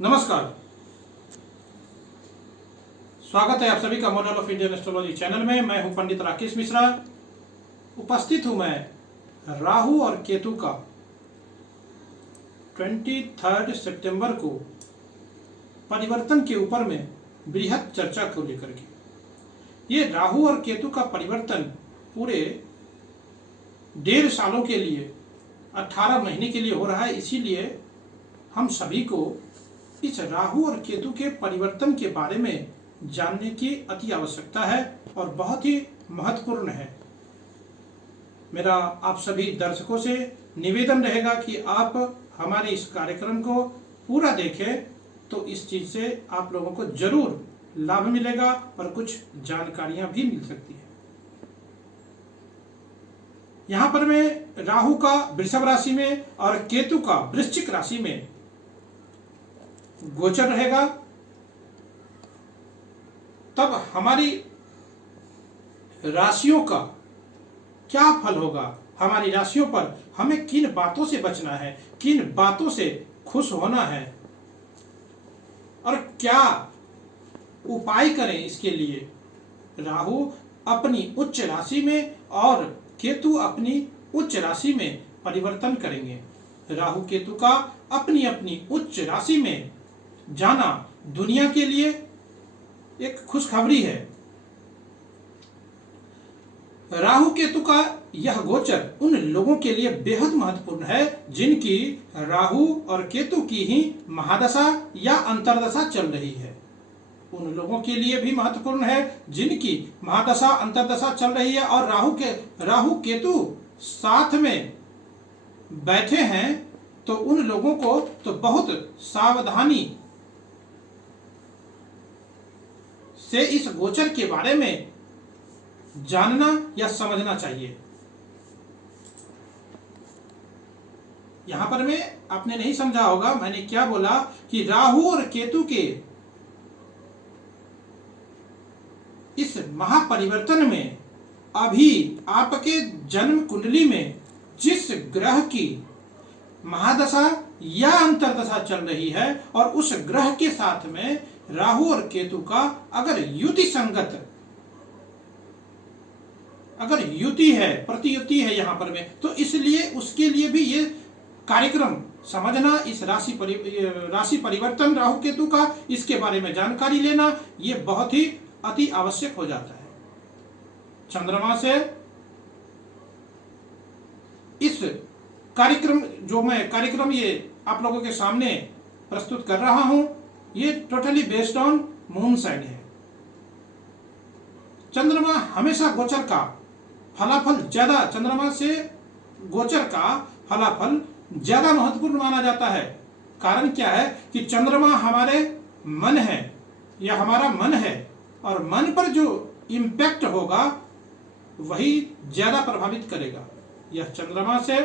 नमस्कार, स्वागत है आप सभी का model of Indian astrology channel में। मैं हूं पंडित राकेश मिश्रा। उपस्थित हूं मैं राहु और केतु का 23 सितंबर को परिवर्तन के ऊपर में बृहद चर्चा को लेकर के। ये राहु और केतु का परिवर्तन पूरे 1.5 सालों के लिए 18 महीने के लिए हो रहा है। इसीलिए हम सभी को इस राहु और केतु के परिवर्तन के बारे में जानने की अति आवश्यकता है और बहुत ही महत्वपूर्ण है। मेरा आप सभी दर्शकों से निवेदन रहेगा कि आप हमारे इस कार्यक्रम को पूरा देखें, तो इस चीज से आप लोगों को जरूर लाभ मिलेगा और कुछ जानकारियां भी मिल सकती है। यहां पर मैं राहु का वृषभ राशि में और केतु का वृश्चिक राशि में गोचर रहेगा, तब हमारी राशियों का क्या फल होगा, हमारी राशियों पर हमें किन बातों से बचना है, किन बातों से खुश होना है और क्या उपाय करें इसके लिए। राहु अपनी उच्च राशि में और केतु अपनी उच्च राशि में परिवर्तन करेंगे। राहु केतु का अपनी अपनी उच्च राशि में जाना दुनिया के लिए एक खुशखबरी है। राहु केतु का यह गोचर उन लोगों के लिए बेहद महत्वपूर्ण है जिनकी राहु और केतु की ही महादशा या अंतर्दशा चल रही है। उन लोगों के लिए भी महत्वपूर्ण है जिनकी महादशा अंतर्दशा चल रही है और राहु केतु साथ में बैठे हैं, तो उन लोगों को तो बहुत सावधानी से इस गोचर के बारे में जानना या समझना चाहिए। यहां पर मैं आपने नहीं समझा होगा मैंने क्या बोला कि राहु और केतु के इस महापरिवर्तन में अभी आपके जन्म कुंडली में जिस ग्रह की महादशा या अंतर्दशा चल रही है और उस ग्रह के साथ में राहु और केतु का अगर युति संगत अगर युति है, प्रतियुति है यहां पर में, तो इसलिए उसके लिए भी ये कार्यक्रम समझना, इस राशि परिवर्तन राहु केतु का, इसके बारे में जानकारी लेना, ये बहुत ही अति आवश्यक हो जाता है। चंद्रमा से इस कार्यक्रम ये आप लोगों के सामने प्रस्तुत कर रहा हूं, ये totally based on moon sign है। चंद्रमा हमेशा गोचर का फलाफल ज्यादा, चंद्रमा से गोचर का फलाफल ज्यादा महत्वपूर्ण माना जाता है। कारण क्या है कि चंद्रमा हमारे मन है या हमारा मन है और मन पर जो इम्पैक्ट होगा वही ज्यादा प्रभावित करेगा। यह चंद्रमा से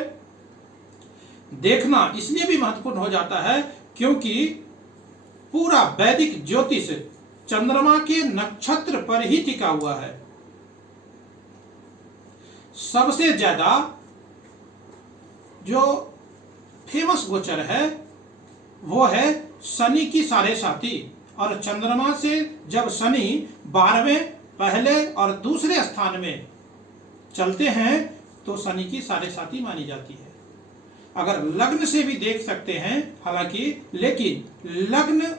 देखना इसलिए भी महत्वपूर्ण हो जाता है क्योंकि पूरा वैदिक ज्योतिष चंद्रमा के नक्षत्र पर ही टिका हुआ है। सबसे ज्यादा जो फेमस गोचर है वो है शनि की 7.5, और चंद्रमा से जब शनि 12वें पहले और दूसरे स्थान में चलते हैं तो शनि की 7.5 मानी जाती है। अगर लग्न से भी देख सकते हैं हालांकि, लेकिन लग्न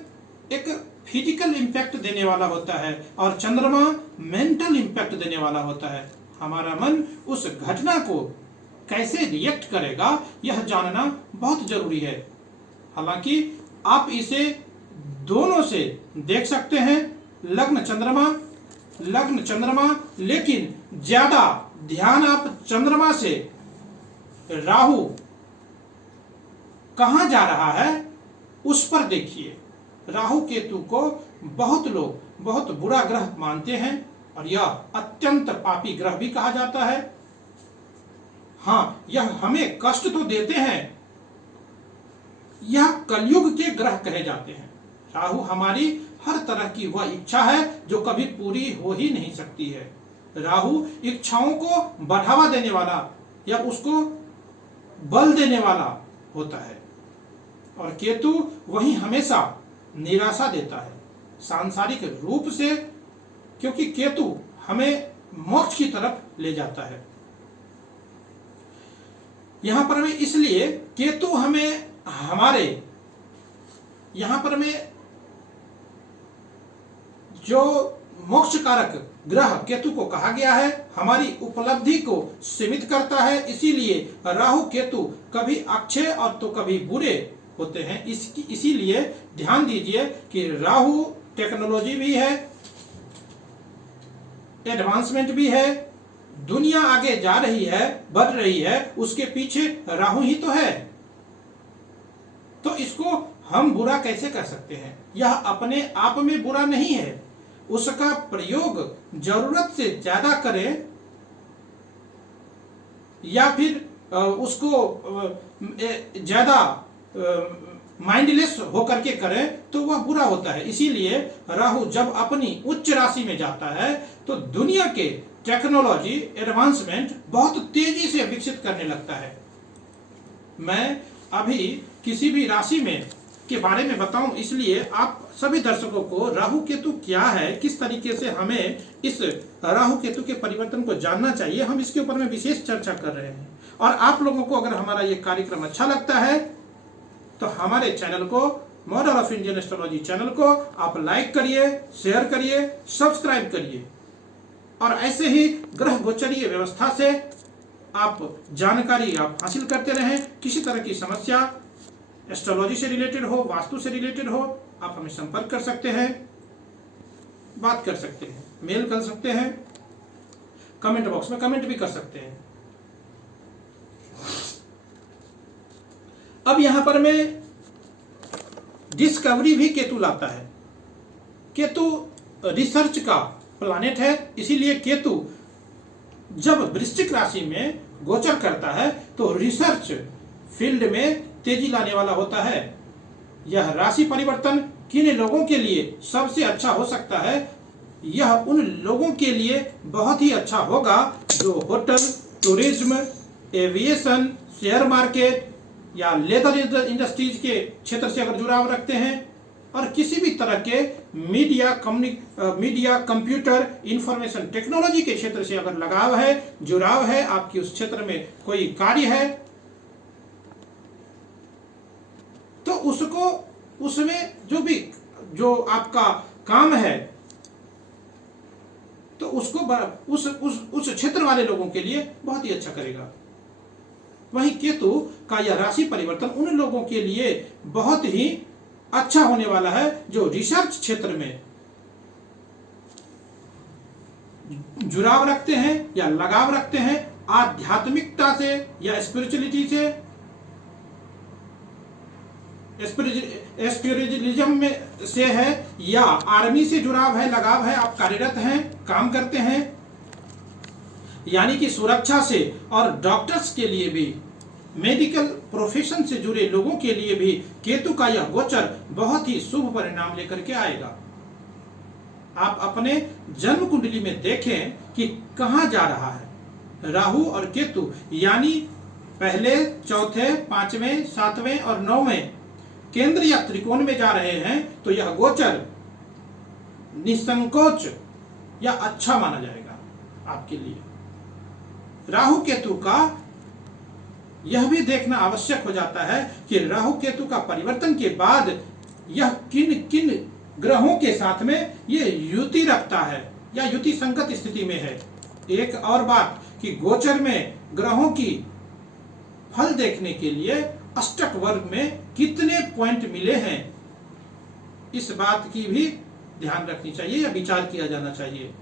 एक फिजिकल इंपैक्ट देने वाला होता है और चंद्रमा मेंटल इंपैक्ट देने वाला होता है। हमारा मन उस घटना को कैसे रिएक्ट करेगा यह जानना बहुत जरूरी है। हालांकि आप इसे दोनों से देख सकते हैं, लग्न चंद्रमा, लेकिन ज्यादा ध्यान आप चंद्रमा से राहु कहां जा रहा है उस पर देखिए। राहु केतु को बहुत लोग बहुत बुरा ग्रह मानते हैं और यह अत्यंत पापी ग्रह भी कहा जाता है। हाँ, यह हमें कष्ट तो देते हैं, यह कलयुग के ग्रह कहे जाते हैं। राहु हमारी हर तरह की वह इच्छा है जो कभी पूरी हो ही नहीं सकती है। राहु इच्छाओं को बढ़ावा देने वाला या उसको बल देने वाला होता है और केतु वही हमेशा निराशा देता है सांसारिक रूप से, क्योंकि केतु हमें मोक्ष की तरफ ले जाता है। यहां पर हमें इसलिए केतु हमें हमारे यहां पर हमें जो मोक्ष कारक ग्रह केतु को कहा गया है, हमारी उपलब्धि को सीमित करता है। इसीलिए राहु केतु कभी अच्छे और तो कभी बुरे होते हैं। इसीलिए ध्यान दीजिए कि राहु टेक्नोलॉजी भी है, एडवांसमेंट भी है, दुनिया आगे जा रही है, बढ़ रही है, उसके पीछे राहु ही तो है। तो इसको हम बुरा कैसे कर सकते हैं? यह अपने आप में बुरा नहीं है, उसका प्रयोग जरूरत से ज्यादा करें या फिर उसको ज्यादा माइंडलेस होकर के करें तो वह बुरा होता है। इसीलिए राहु जब अपनी उच्च राशि में जाता है तो दुनिया के टेक्नोलॉजी एडवांसमेंट बहुत तेजी से विकसित करने लगता है। मैं अभी किसी भी राशि में के बारे में बताऊं, इसलिए आप सभी दर्शकों को राहु केतु क्या है, किस तरीके से हमें इस राहु केतु के परिवर्तन को जानना चाहिए, हम इसके ऊपर में विशेष चर्चा कर रहे हैं। और आप लोगों को अगर हमारा ये कार्यक्रम अच्छा लगता है तो हमारे चैनल को, model of Indian astrology channel को आप लाइक करिए, शेयर करिए, सब्सक्राइब करिए और ऐसे ही ग्रह गोचरीय व्यवस्था से आप जानकारी आप हासिल करते रहें। किसी तरह की समस्या एस्ट्रोलॉजी से रिलेटेड हो, वास्तु से रिलेटेड हो, आप हमें संपर्क कर सकते हैं, बात कर सकते हैं, मेल कर सकते हैं, कमेंट बॉक्स में कमेंट भी कर सकते हैं। अब यहां पर मैं डिस्कवरी भी केतु लाता है। केतु रिसर्च का प्लैनेट है, इसीलिए केतु जब वृश्चिक राशि में गोचर करता है तो रिसर्च फील्ड में तेजी लाने वाला होता है। यह राशि परिवर्तन किन लोगों के लिए सबसे अच्छा हो सकता है? यह उन लोगों के लिए बहुत ही अच्छा होगा जो hotel, tourism, aviation, share market या लेदर इंडस्ट्रीज के क्षेत्र से अगर जुड़ाव रखते हैं और किसी भी तरह के मीडिया, कंप्यूटर, इंफॉर्मेशन टेक्नोलॉजी के क्षेत्र से अगर लगाव है, जुड़ाव है, आपकी उस क्षेत्र में कोई कार्य है तो उसको, उसमें जो आपका काम है तो उसको उस क्षेत्र वाले लोगों के लिए बहुत ही अच्छा करेगा। वहीं केतु का यह राशि परिवर्तन उन लोगों के लिए बहुत ही अच्छा होने वाला है जो रिसर्च क्षेत्र में जुड़ाव रखते हैं या लगाव रखते हैं, आध्यात्मिकता से या स्पिरिचुअलिटी से, स्पिरिचुअलिज्म में से है या आर्मी से जुड़ाव है, लगाव है, आप कार्यरत हैं, काम करते हैं, यानी कि सुरक्षा से, और डॉक्टर्स के लिए भी, मेडिकल प्रोफेशन से जुड़े लोगों के लिए भी केतु का यह गोचर बहुत ही शुभ परिणाम लेकर के आएगा। आप अपने जन्म कुंडली में देखें कि कहां जा रहा है राहु और केतु, यानी पहले, चौथे, पांचवें, सातवें और नौवें केंद्र या त्रिकोण में जा रहे हैं तो यह गोचर निसंकोच या अच्छा माना जाएगा आपके लिए। राहु केतु का यह भी देखना आवश्यक हो जाता है कि राहु केतु का परिवर्तन के बाद यह किन किन ग्रहों के साथ में ये युति रखता है या युति संगत स्थिति में है। एक और बात कि गोचर में ग्रहों की फल देखने के लिए अष्टक वर्ग में कितने पॉइंट मिले हैं, इस बात की भी ध्यान रखनी चाहिए या विचार किया जाना चाहिए।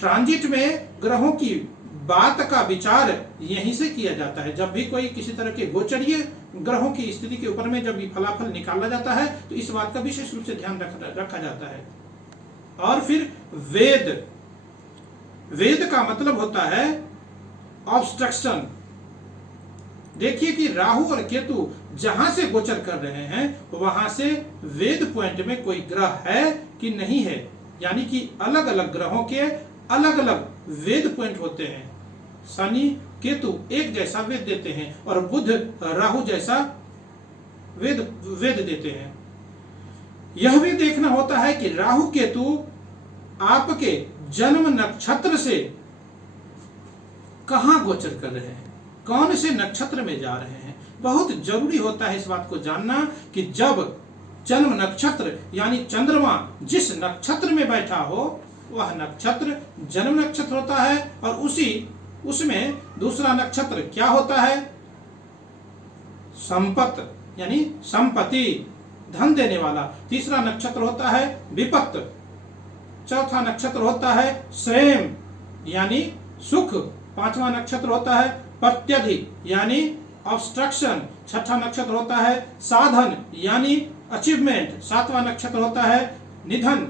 ट्रांजिट में ग्रहों की बात का विचार यहीं से किया जाता है। जब भी कोई किसी तरह के गोचरीय ग्रहों की स्थिति के ऊपर में जब भी फलाफल निकाला जाता है तो इस बात का विशेष रूप से ध्यान रखा जाता है। और फिर वेद का मतलब होता है ऑब्स्ट्रक्शन। देखिए कि राहु और केतु जहां से गोचर कर रहे हैं वहां से वेद पॉइंट में कोई ग्रह है कि नहीं है, यानी कि अलग अलग ग्रहों के अलग अलग वेद पॉइंट होते हैं। शनि केतु एक जैसा वेद देते हैं और बुध राहु जैसा वेद देते हैं। यह भी देखना होता है कि राहु केतु आपके जन्म नक्षत्र से कहां गोचर कर रहे हैं, कौन से नक्षत्र में जा रहे हैं। बहुत जरूरी होता है इस बात को जानना कि जब जन्म नक्षत्र यानी चंद्रमा जिस नक्षत्र में बैठा हो वह नक्षत्र जन्म नक्षत्र होता है, और उसमें दूसरा नक्षत्र क्या होता है, संपत यानी संपत्ति, धन देने वाला। तीसरा नक्षत्र होता है विपत्त। चौथा नक्षत्र होता है श्रेम यानी सुख। पांचवा नक्षत्र होता है प्रत्यधि यानी ऑब्स्ट्रक्शन। छठा नक्षत्र होता है साधन यानी अचीवमेंट। सातवां नक्षत्र होता है निधन।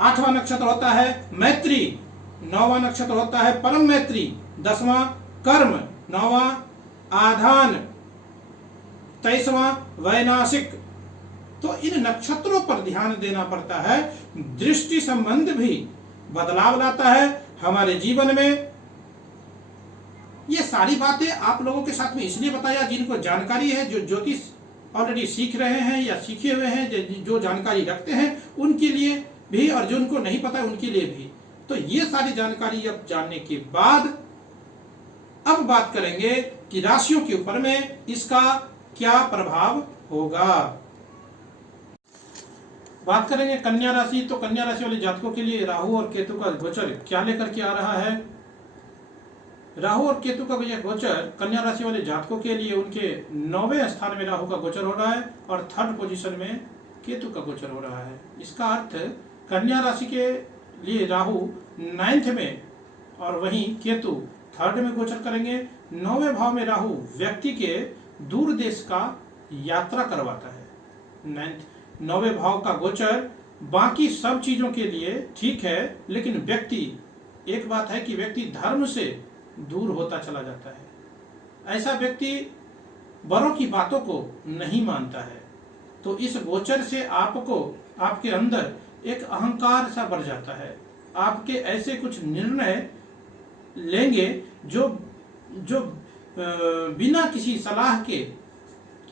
आठवां नक्षत्र होता है मैत्री। नौवां नक्षत्र होता है परम मैत्री। 10वां कर्म। 9वां आधान। 23वां वैनाशिक। तो इन नक्षत्रों पर ध्यान देना पड़ता है। दृष्टि संबंध भी बदलाव लाता है हमारे जीवन में। ये सारी बातें आप लोगों के साथ में इसलिए बताया जिनको जानकारी है, जो ज्योतिष ऑलरेडी सीख रहे हैं या सीखे हुए हैं, जो जानकारी रखते हैं उनके लिए भी, और जो उनको नहीं पता है उनके लिए भी। तो ये सारी जानकारी अब जानने के बाद अब बात करेंगे कि राशियों के ऊपर में इसका क्या प्रभाव होगा। बात करेंगे कन्या राशि। तो कन्या राशि वाले जातकों के लिए राहु और केतु का गोचर क्या लेकर के आ रहा है। राहु और केतु का गोचर कन्या राशि वाले जातकों के लिए उनके 9वें स्थान में राहु का गोचर हो रहा है और 3rd पोजीशन में केतु का गोचर हो रहा है। इसका अर्थ कन्या राशि के लिए राहु 9th में और वहीं केतु 3rd में गोचर करेंगे। 9वें भाव में राहु व्यक्ति के दूर देश का यात्रा करवाता है। 9वें भाव का गोचर बाकी सब चीजों के लिए ठीक है, लेकिन व्यक्ति, एक बात है कि व्यक्ति धर्म से दूर होता चला जाता है। ऐसा व्यक्ति बड़ों की बातों को नहीं मानता है। तो इस गोचर से आपको आपके अंदर एक अहंकार सा बढ़ जाता है। आपके ऐसे कुछ निर्णय लेंगे जो बिना किसी सलाह के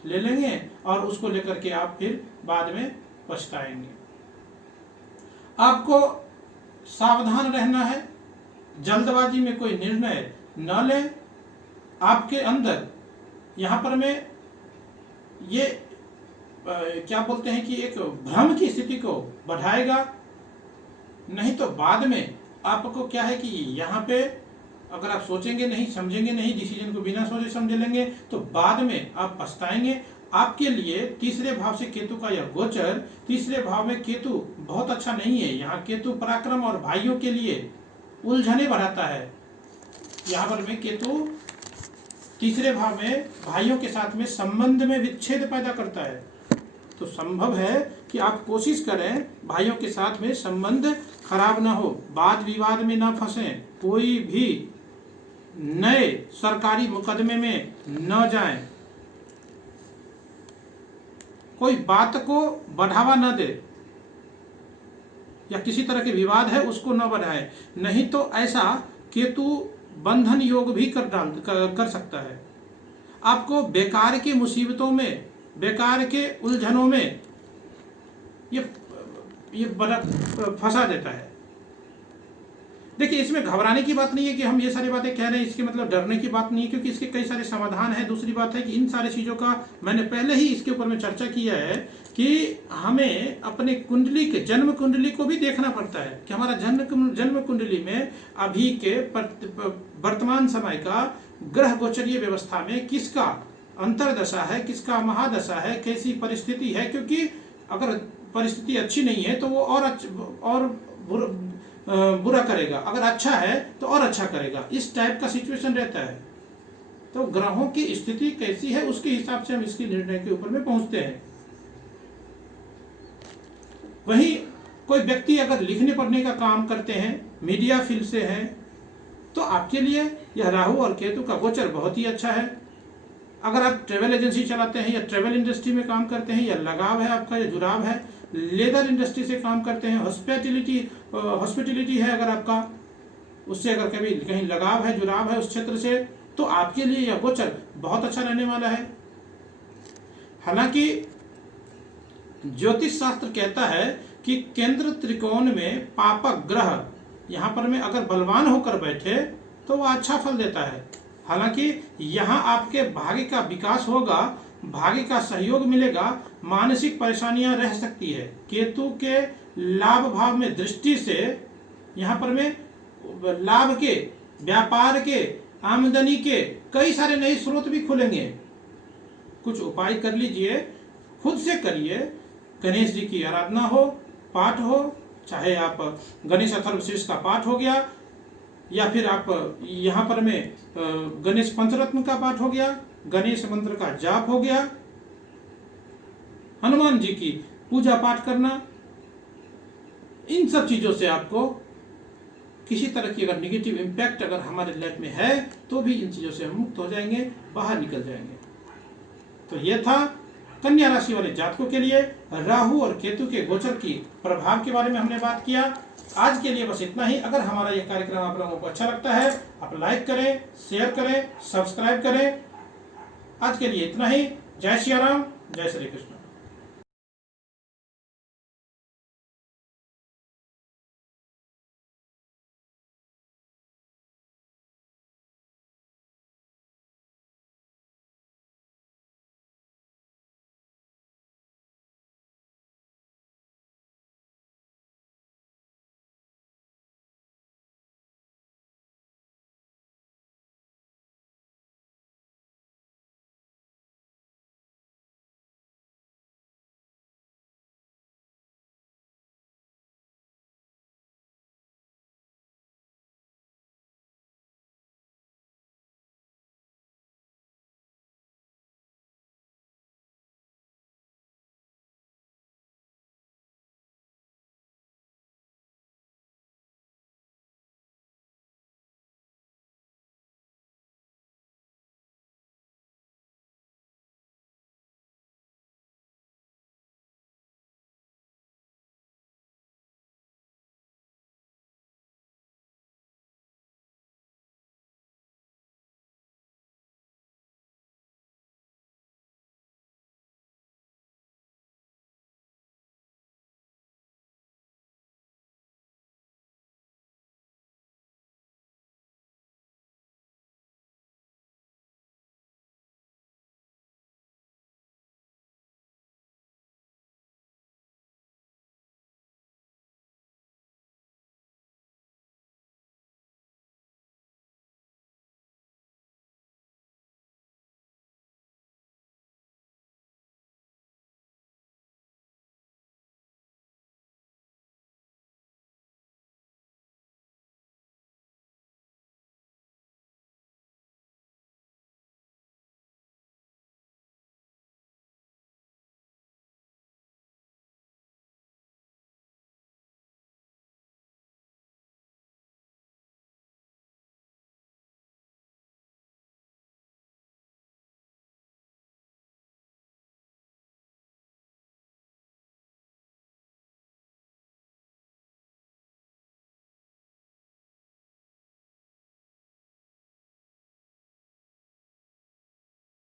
ले लेंगे और उसको लेकर के आप फिर बाद में पछताएंगे। आपको सावधान रहना है, जल्दबाजी में कोई निर्णय न लें। आपके अंदर यहाँ पर मैं ये क्या बोलते हैं कि एक भ्रम की स्थिति को बढ़ाएगा। नहीं तो बाद में आपको क्या है कि यहाँ पे अगर आप सोचेंगे नहीं, समझेंगे नहीं, डिसीजन को बिना सोचे समझे लेंगे तो बाद में आप पछताएंगे। आपके लिए तीसरे भाव से केतु का यह गोचर, तीसरे भाव में केतु बहुत अच्छा नहीं है। यहाँ केतु पराक्रम और भाइयों के लिए उलझने बढ़ाता है। यहाँ पर में केतु तीसरे भाव में भाइयों के साथ में संबंध में विच्छेद पैदा करता है। तो संभव है कि आप कोशिश करें भाइयों के साथ में संबंध खराब ना हो, वाद विवाद में ना फंसें, कोई भी नए सरकारी मुकदमे में न जाएं, कोई बात को बढ़ावा न दे या किसी तरह के विवाद है उसको न बढ़ाए। नहीं तो ऐसा केतु बंधन योग भी कर सकता है। आपको बेकार की मुसीबतों में, बेकार के उलझनों में ये फंसा देता है। देखिए, इसमें घबराने की बात नहीं है कि हम ये सारी बातें कह रहे हैं, इसके मतलब डरने की बात नहीं है, क्योंकि इसके कई सारे समाधान हैं। दूसरी बात है कि इन सारी चीज़ों का मैंने पहले ही इसके ऊपर में चर्चा किया है कि हमें अपने कुंडली के, जन्म कुंडली को भी देखना पड़ता है कि हमारा जन्म कुंडली में अभी के वर्तमान समय का ग्रह गोचरीय व्यवस्था में किसका अंतरदशा है, किसका महादशा है, कैसी परिस्थिति है। क्योंकि अगर परिस्थिति अच्छी नहीं है तो वो और बुरा करेगा, अगर अच्छा है तो और अच्छा करेगा। इस टाइप का सिचुएशन रहता है। तो ग्रहों की स्थिति कैसी है उसके हिसाब से हम इसके निर्णय के ऊपर में पहुंचते हैं। वहीं कोई व्यक्ति अगर लिखने पढ़ने का काम करते हैं, मीडिया फील्ड से हैं, तो आपके लिए यह राहु और केतु का गोचर बहुत ही अच्छा है। अगर आप ट्रेवल एजेंसी चलाते हैं या ट्रेवल इंडस्ट्री में काम करते हैं, या लगाव है आपका या जुड़ाव है, लेदर इंडस्ट्री से काम करते हैं, हॉस्पिटलिटी है अगर आपका, उससे अगर कभी कहीं लगाव है, जुड़ाव है उस क्षेत्र से, तो आपके लिए यह गोचर बहुत अच्छा रहने वाला है। हालांकि ज्योतिष शास्त्र कहता है कि केंद्र त्रिकोण में पापक ग्रह यहाँ पर में अगर बलवान होकर बैठे तो वह अच्छा फल देता है। हालांकि यहाँ आपके भाग्य का विकास होगा, भाग्य का सहयोग मिलेगा, मानसिक परेशानियां रह सकती है। केतु के लाभ भाव में दृष्टि से यहाँ पर में लाभ के, व्यापार के, आमदनी के कई सारे नए स्रोत भी खुलेंगे। कुछ उपाय कर लीजिए, खुद से करिए। गणेश जी की आराधना हो, पाठ हो, चाहे आप गणेश अथर्वशीर्ष का पाठ हो गया, या फिर आप यहाँ पर में गणेश पंचरत्न का पाठ हो गया, गणेश मंत्र का जाप हो गया, हनुमान जी की पूजा पाठ करना, इन सब चीजों से आपको किसी तरह की अगर निगेटिव इम्पैक्ट अगर हमारे लाइफ में है तो भी इन चीजों से हम मुक्त हो जाएंगे, बाहर निकल जाएंगे। तो यह था कन्या राशि वाले जातकों के लिए राहु और केतु के गोचर की प्रभाव के बारे में हमने बात किया। आज के लिए बस इतना ही। अगर हमारा यह कार्यक्रम आप लोगों को अच्छा लगता है, आप लाइक करें, शेयर करें, सब्सक्राइब करें। आज के लिए इतना ही। जय श्री राम, जय श्री कृष्ण।